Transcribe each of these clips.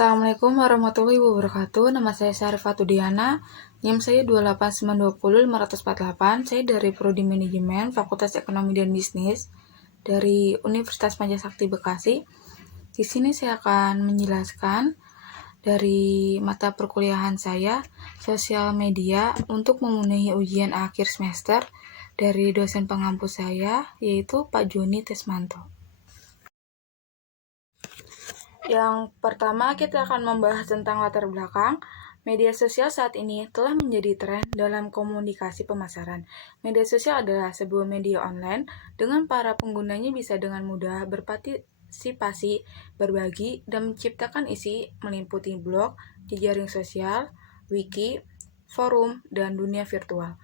Assalamualaikum warahmatullahi wabarakatuh. Nama saya Syarifatudiana. NIM saya 289205048. Saya dari Prodi Manajemen, Fakultas Ekonomi dan Bisnis dari Universitas Majesakti Bekasi. Di sini saya akan menjelaskan dari mata perkuliahan saya, sosial media untuk memenuhi ujian akhir semester dari dosen pengampu saya, yaitu Pak Joni Tesmanto. Yang pertama, kita akan membahas tentang latar belakang. Media sosial saat ini telah menjadi tren dalam komunikasi pemasaran. Media sosial adalah sebuah media online dengan para penggunanya bisa dengan mudah berpartisipasi, berbagi, dan menciptakan isi meliputi blog, jejaring sosial, wiki, forum, dan dunia virtual.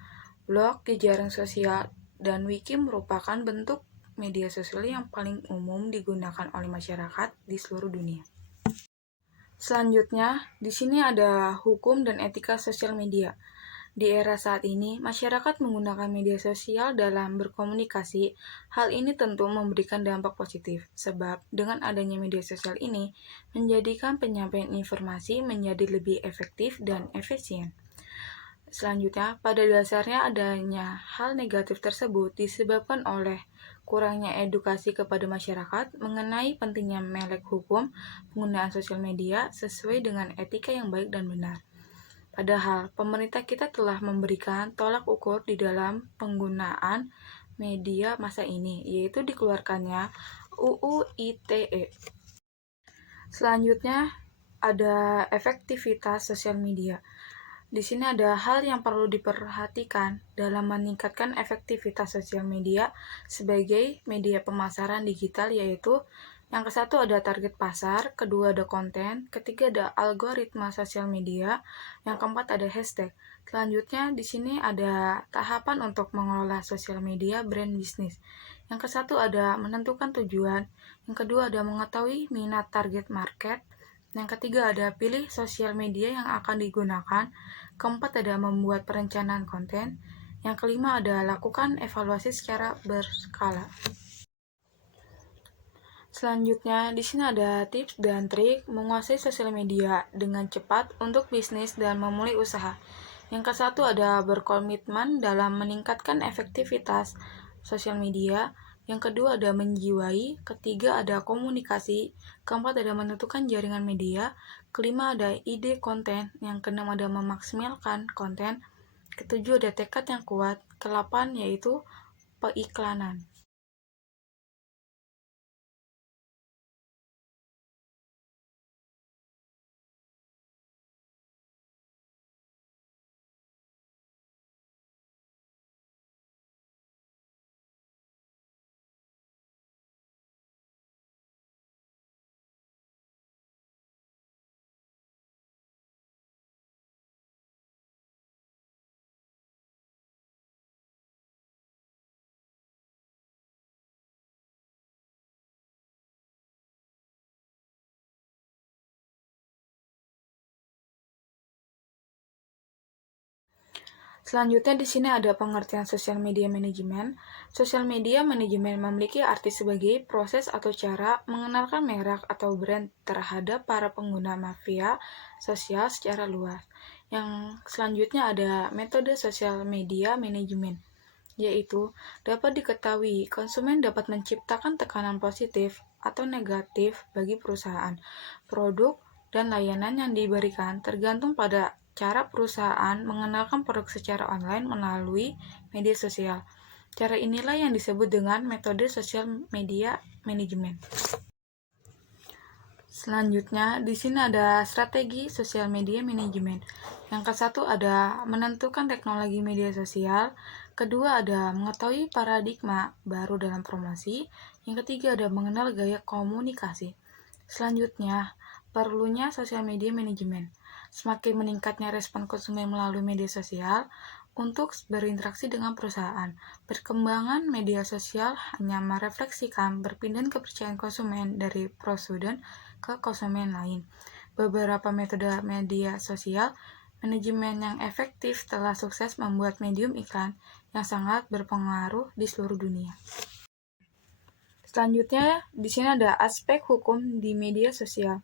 Blog, jejaring sosial, dan wiki merupakan bentuk media sosial yang paling umum digunakan oleh masyarakat di seluruh dunia. Selanjutnya, di sini ada hukum dan etika sosial media. Di era saat ini, masyarakat menggunakan media sosial dalam berkomunikasi. Hal ini tentu memberikan dampak positif, sebab dengan adanya media sosial ini, menjadikan penyampaian informasi menjadi lebih efektif dan efisien. Selanjutnya, pada dasarnya adanya hal negatif tersebut disebabkan oleh kurangnya edukasi kepada masyarakat mengenai pentingnya melek hukum penggunaan sosial media sesuai dengan etika yang baik dan benar. Padahal, pemerintah kita telah memberikan tolak ukur di dalam penggunaan media masa ini, yaitu dikeluarkannya UU ITE. Selanjutnya, ada efektivitas sosial media. Di sini ada hal yang perlu diperhatikan dalam meningkatkan efektivitas sosial media sebagai media pemasaran digital, yaitu yang ke-1 ada target pasar, kedua ada konten, ketiga ada algoritma sosial media, yang keempat ada hashtag. Selanjutnya di sini ada tahapan untuk mengelola sosial media brand bisnis. Yang ke-1 ada menentukan tujuan, yang kedua ada mengetahui minat target market, yang ketiga ada pilih sosial media yang akan digunakan, keempat ada membuat perencanaan konten, yang kelima ada lakukan evaluasi secara berskala. Selanjutnya, di sini ada tips dan trik menguasai sosial media dengan cepat untuk bisnis dan memulai usaha. Yang ke-1 ada berkomitmen dalam meningkatkan efektivitas sosial media. Yang kedua ada menjiwai, ketiga ada komunikasi, keempat ada menentukan jaringan media, kelima ada ide konten, yang keenam ada memaksimalkan konten, ketujuh ada tekad yang kuat, ke-8 yaitu peiklanan. Selanjutnya di sini ada pengertian sosial media manajemen. Sosial media manajemen memiliki arti sebagai proses atau cara mengenalkan merek atau brand terhadap para pengguna media sosial secara luas. Yang selanjutnya ada metode sosial media manajemen, yaitu dapat diketahui konsumen dapat menciptakan tekanan positif atau negatif bagi perusahaan, produk, dan layanan yang diberikan tergantung pada cara perusahaan mengenalkan produk secara online melalui media sosial. Cara inilah yang disebut dengan metode sosial media manajemen. Selanjutnya, di sini ada strategi sosial media manajemen. Yang ke-1 ada menentukan teknologi media sosial, kedua ada mengetahui paradigma baru dalam promosi, yang ketiga ada mengenal gaya komunikasi. Selanjutnya, perlunya sosial media manajemen. Semakin meningkatnya respon konsumen melalui media sosial untuk berinteraksi dengan perusahaan. Perkembangan media sosial hanya merefleksikan perpindahan kepercayaan konsumen dari prosumen ke konsumen lain. Beberapa metode media sosial manajemen yang efektif telah sukses membuat medium iklan yang sangat berpengaruh di seluruh dunia. Selanjutnya, di sini ada aspek hukum di media sosial.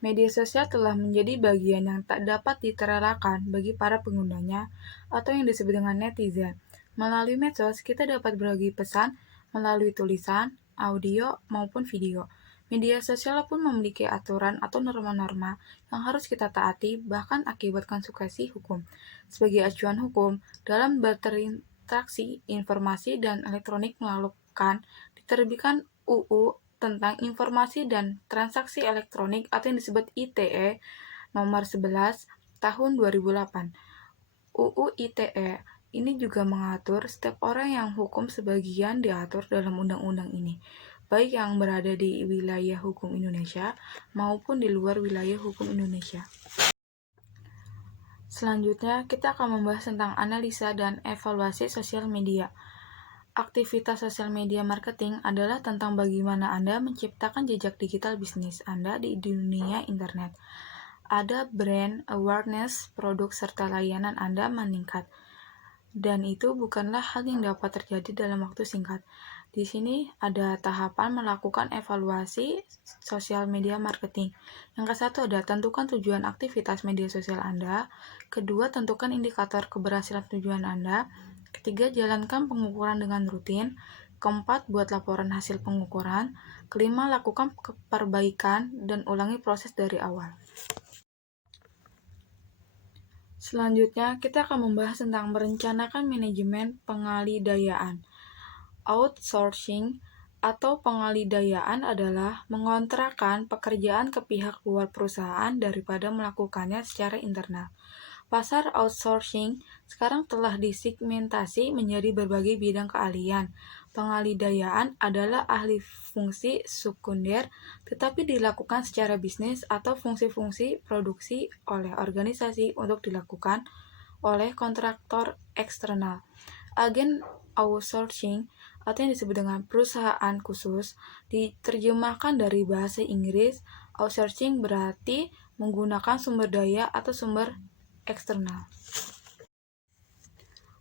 Media sosial telah menjadi bagian yang tak dapat diterelakkan bagi para penggunanya atau yang disebut dengan netizen. Melalui medsos, kita dapat berbagi pesan melalui tulisan, audio, maupun video. Media sosial pun memiliki aturan atau norma-norma yang harus kita taati, bahkan akibat konsekuensi hukum. Sebagai acuan hukum, dalam berinteraksi informasi dan elektronik melakukan diterbitkan UU tentang Informasi dan Transaksi Elektronik atau yang disebut ITE nomor 11 tahun 2008. UU ITE ini juga mengatur setiap orang yang hukum sebagian diatur dalam undang-undang ini, baik yang berada di wilayah hukum Indonesia maupun di luar wilayah hukum Indonesia. Selanjutnya, kita akan membahas tentang analisa dan evaluasi sosial media. Aktivitas sosial media marketing adalah tentang bagaimana Anda menciptakan jejak digital bisnis Anda di dunia internet. Ada brand awareness, produk serta layanan Anda meningkat. Dan itu bukanlah hal yang dapat terjadi dalam waktu singkat. Di sini ada tahapan melakukan evaluasi sosial media marketing. Yang ke-1 ada tentukan tujuan aktivitas media sosial Anda. Kedua, tentukan indikator keberhasilan tujuan Anda. Ketiga, jalankan pengukuran dengan rutin. Keempat, buat laporan hasil pengukuran. Kelima, lakukan perbaikan dan ulangi proses dari awal. Selanjutnya, kita akan membahas tentang merencanakan manajemen pengalidayaan. Outsourcing atau pengalidayaan adalah mengontrakkan pekerjaan ke pihak luar perusahaan daripada melakukannya secara internal. Pasar outsourcing sekarang telah disegmentasi menjadi berbagai bidang keahlian. Pengalidayaan adalah ahli fungsi sekunder, tetapi dilakukan secara bisnis atau fungsi-fungsi produksi oleh organisasi untuk dilakukan oleh kontraktor eksternal. Agen outsourcing atau yang disebut dengan perusahaan khusus diterjemahkan dari bahasa Inggris. Outsourcing berarti menggunakan sumber daya atau sumber eksternal.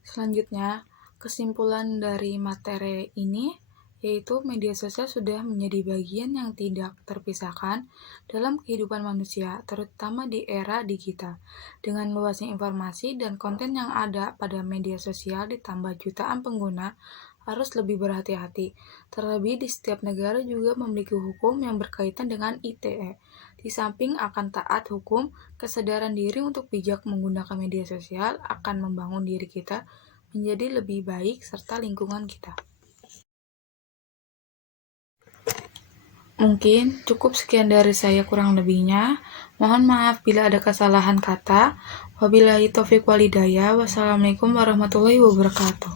Selanjutnya, kesimpulan dari materi ini yaitu media sosial sudah menjadi bagian yang tidak terpisahkan dalam kehidupan manusia, terutama di era digital. Dengan luasnya informasi dan konten yang ada pada media sosial ditambah jutaan pengguna, harus lebih berhati-hati. Terlebih di setiap negara juga memiliki hukum yang berkaitan dengan ITE. Di samping akan taat hukum, kesadaran diri untuk bijak menggunakan media sosial akan membangun diri kita menjadi lebih baik serta lingkungan kita. Mungkin cukup sekian dari saya, kurang lebihnya. Mohon maaf bila ada kesalahan kata. Wabillahi taufiq walhidayah. Wassalamualaikum warahmatullahi wabarakatuh.